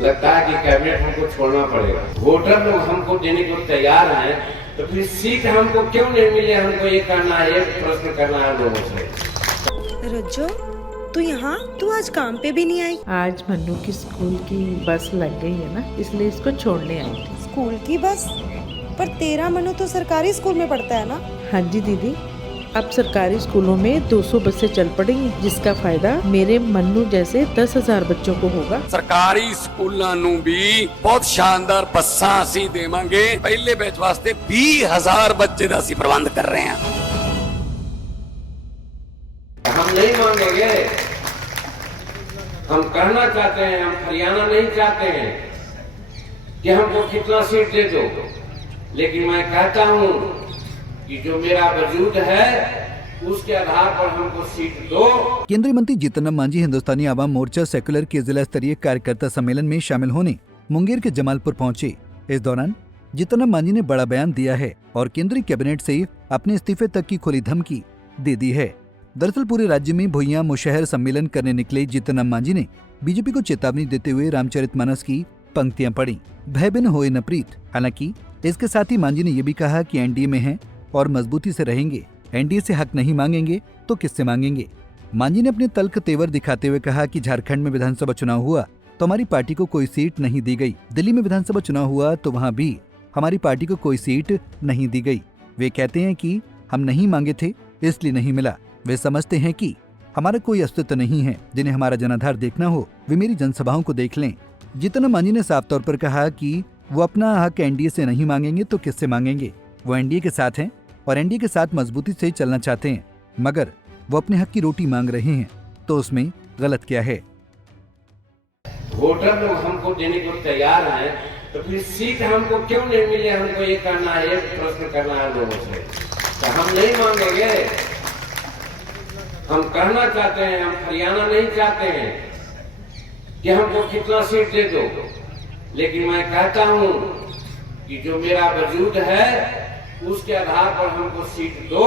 लगता है कि कैबिनेट हमको छोड़ना पड़ेगा। वोटर लोग हमको देने को तैयार हैं, तो फिर सीट हमको क्यों नहीं मिले? हमको ये करना है, ये प्रश्न करना है लोगों से। रज्जो, तू आज काम पे भी नहीं आई? आज मन्नू की स्कूल की बस लग गई है ना, इसलिए इसको छोड़ने आई थी। स्कूल की बस? पर तेरा मनु तो सरकारी स्कूल में पढ़ता है ना? हाँ जी दीदी, अब सरकारी स्कूलों में 200 बसें चल पड़ेंगी, जिसका फायदा मेरे मन्नू जैसे 10,000 बच्चों को होगा। सरकारी स्कूलों नू भी बहुत शानदार बसां असीं देवांगे। पहले बैच वास्ते 20,000 बच्चे दा असीं प्रबंध कर रहे हैं। हम नहीं मांगेंगे, हम कहना चाहते हैं, हम हरियाणा नहीं चाहते हैं कि हमको कितना सीट दे दो, लेकिन मैं कहता हूं कि जो मेरा वजूद है उसके आधार पर हमको सीट दो। केंद्रीय मंत्री जीतन राम मांझी हिंदुस्तानी आवाम मोर्चा सेक्युलर के जिला स्तरीय कार्यकर्ता सम्मेलन में शामिल होने मुंगेर के जमालपुर पहुंचे। इस दौरान जीतन राम मांझी ने बड़ा बयान दिया है और केंद्रीय कैबिनेट से अपने इस्तीफे तक की खुली धमकी दे दी है। दरअसल पूरे राज्य में भुइयां मुशहर सम्मेलन करने निकले जीतन राम मांझी ने बीजेपी को चेतावनी देते हुए रामचरितमानस की पंक्तियां पढ़ी, भय बिन होए न प्रीत। हालांकि इसके साथ ही मांझी ने यह भी कहा कि एनडीए में हैं और मजबूती से रहेंगे, एनडीए से हक नहीं मांगेंगे तो किससे मांगेंगे। मांझी ने अपने तल्ख तेवर दिखाते हुए कहा कि झारखंड में विधानसभा चुनाव हुआ तो हमारी पार्टी को कोई सीट नहीं दी गई, दिल्ली में विधानसभा चुनाव हुआ तो वहां भी हमारी पार्टी को कोई सीट नहीं दी गई। वे कहते हैं कि हम नहीं मांगे थे इसलिए नहीं मिला। वे समझते हैं कि हमारा कोई अस्तित्व नहीं है। जिन्हें हमारा जनाधार देखना हो वे मेरी जनसभाओं को देख लें। जीतन राम मांझी ने साफ तौर पर कहा कि वो अपना हक एनडीए से नहीं मांगेंगे तो किससे मांगेंगे। वो एनडीए के साथ हैं और एनडीए के साथ मजबूती से चलना चाहते हैं, मगर वो अपने हक की रोटी मांग रहे हैं, तो उसमें गलत क्या है? वोटर लोग हमको देने को तैयार हैं, तो फिर सीट हमको क्यों नहीं मिले? हमको ये करना है, ये प्रश्न करना है लोगों से। तो हम नहीं मांगेंगे, हम कहना चाहते हैं, हम हरियाणा नहीं चाहते हैं कि हमको कितना सीट दे दो, लेकिन मैं कहता हूं कि जो मेरा वजूद है उसके आधार पर हमको सीट दो,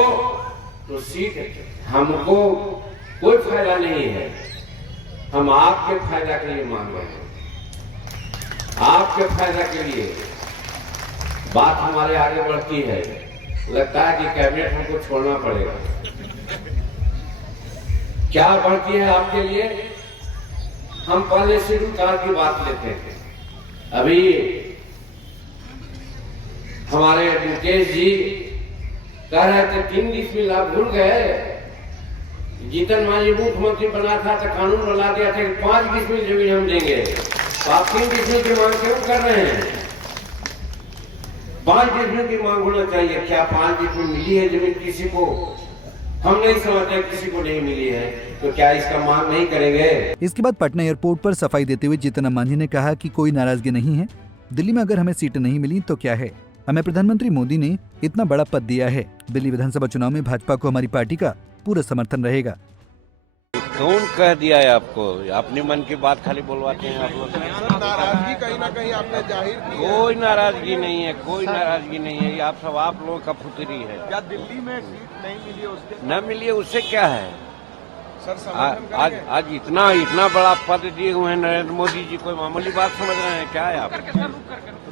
तो सीट हमको कोई फायदा नहीं है। हम आपके फायदा के लिए मांग रहे हैं, आपके फायदा के लिए बात हमारे आगे बढ़ती है। लगता है कि कैबिनेट हमको छोड़ना पड़ेगा। क्या बढ़ती है आपके लिए? हम पहले शेड्यूल कास्ट की बात लेते थे। अभी हमारे मुकेश जी कह रहे थे 3 डिसमिल आप भूल गए। जीतन मांझी मुख्यमंत्री बना था तो कानून बना दिया था कि 5 डिसमिल जमीन हम देंगे, तो आप 3 डिसमिल की मांग क्यों कर रहे हैं? 5 डिसमिल की मांग होना चाहिए। क्या 5 डिसमिल मिली है जमीन किसी को? हम नहीं समझते किसी को नहीं मिली है, तो क्या इसका मांग नहीं करेंगे? इसके बाद पटना एयरपोर्ट पर सफाई देते हुए जीतन राम मांझी ने कहा कि कोई नाराजगी नहीं है। दिल्ली में अगर हमें सीट नहीं मिली तो क्या है, हमें प्रधानमंत्री मोदी ने इतना बड़ा पद दिया है। दिल्ली विधानसभा चुनाव में भाजपा को हमारी पार्टी का पूरा समर्थन रहेगा। कौन कह दिया है आपको? अपने मन की बात खाली बोलवाते हैं आप लोग। नाराजगी कहीं ना कहीं आपने जाहिर की है। कोई नाराजगी नहीं है, कोई नाराजगी नहीं है। ये आप सब आप लोगों का फुतरी है। क्या दिल्ली में सीट नहीं मिली उसके? न मिली उससे क्या है? सर समर्थन आज करेंगे? आज इतना बड़ा पद दिए हुए हैं नरेंद्र मोदी जी, कोई मामूली बात समझ रहे हैं क्या है आप?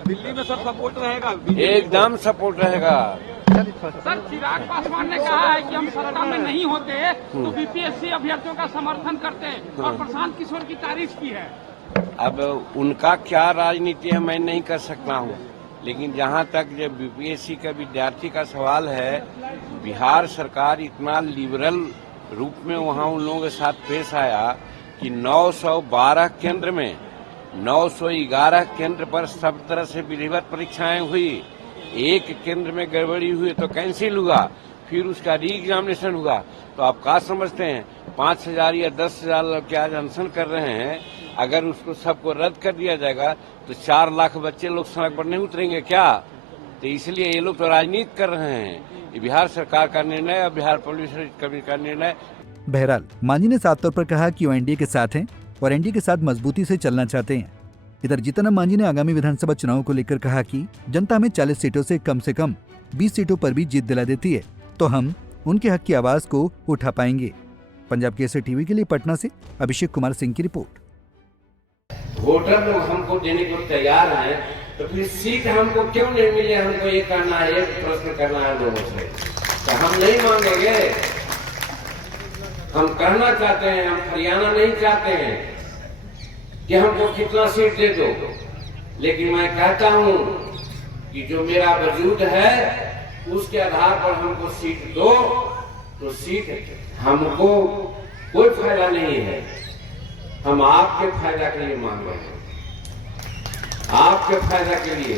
दिल्ली में सर सपोर्ट रहेगा, एकदम सपोर्ट रहेगा। सर चिराग पासवान ने कहा है कि हम सत्ता में नहीं होते तो बीपीएससी अभ्यर्थियों का समर्थन करते हैं और प्रशांत किशोर की तारीफ की है। अब उनका क्या राजनीति है मैं नहीं कर सकता हूँ, लेकिन जहाँ तक जो बीपीएससी का विद्यार्थी का सवाल है, बिहार सरकार इतना लिबरल रूप में वहाँ उन लोगों के साथ पेश आया कि 912 केंद्र में 911 केंद्र पर सब तरह से विधिवत परीक्षाएं हुई। एक केंद्र में गड़बड़ी हुई तो कैंसिल हुआ, फिर उसका री एग्जामिनेशन हुआ। तो आप क्या समझते हैं 5,000 या 10,000 लोग क्या आज अनशन कर रहे हैं? अगर उसको सबको रद्द कर दिया जाएगा तो 4 लाख बच्चे लोग सड़क पर नहीं उतरेंगे क्या? तो इसलिए ये लोग तो राजनीति कर रहे हैं। ये बिहार सरकार का निर्णय और बिहार पुलिस कमेटी का निर्णय। बहरहाल मांझी ने साफ तौर पर कहा कि वो एनडीए के साथ हैं और एनडीए के साथ मजबूती से चलना चाहते हैं। इधर जीतन राम मांझी ने आगामी विधानसभा चुनाव को लेकर कहा कि जनता हमें 40 सीटों से कम 20 सीटों पर भी जीत दिला देती है तो हम उनके हक की आवाज को उठा पाएंगे। पंजाब केसरी टीवी के लिए पटना से अभिषेक कुमार सिंह की रिपोर्ट। वोटर लोग हमको देने को तैयार हैं, तो फिर सीट हमको क्यों नहीं मिले? हमको ये करना है, एक प्रश्न करना है लोगों से। तो हम नहीं मांगेंगे, हम कहना चाहते हैं, हम हरियाणा नहीं चाहते हैं कि हमको कितना सीट दे दो, लेकिन मैं कहता हूं कि जो मेरा वजूद है उसके आधार पर हमको सीट दो। तो सीट हमको कोई फायदा नहीं है, हम आपके फायदा के लिए मांग रहे हैं, आपके फायदा के लिए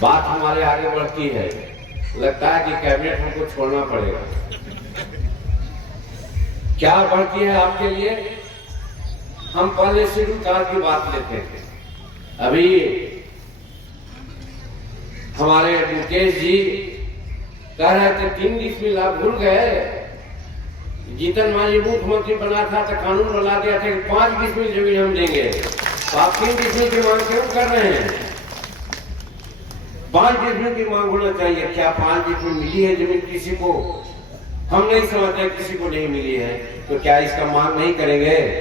बात हमारे आगे बढ़ती है। लगता है कि कैबिनेट हमको छोड़ना पड़ेगा। क्या बढ़ती है आपके लिए? हम पहले शेड्यूल कास्ट की बात लेते थे, अभी हमारे मुकेश जी कह रहे थे 3 डिसमिल, आप भूल गए। जीतन मांझी मुख्यमंत्री बना था तो कानून बना दिया था कि 5 डिसमिल जमीन हम देंगे, तो आप 3 डिसमिल की मांग क्यों कर रहे हैं? 5 डिसमिल की मांग होना चाहिए। क्या 5 डिसमिल मिली है जमीन किसी को? हम नहीं समझते किसी को नहीं मिली है, तो क्या इसका मांग नहीं करेंगे?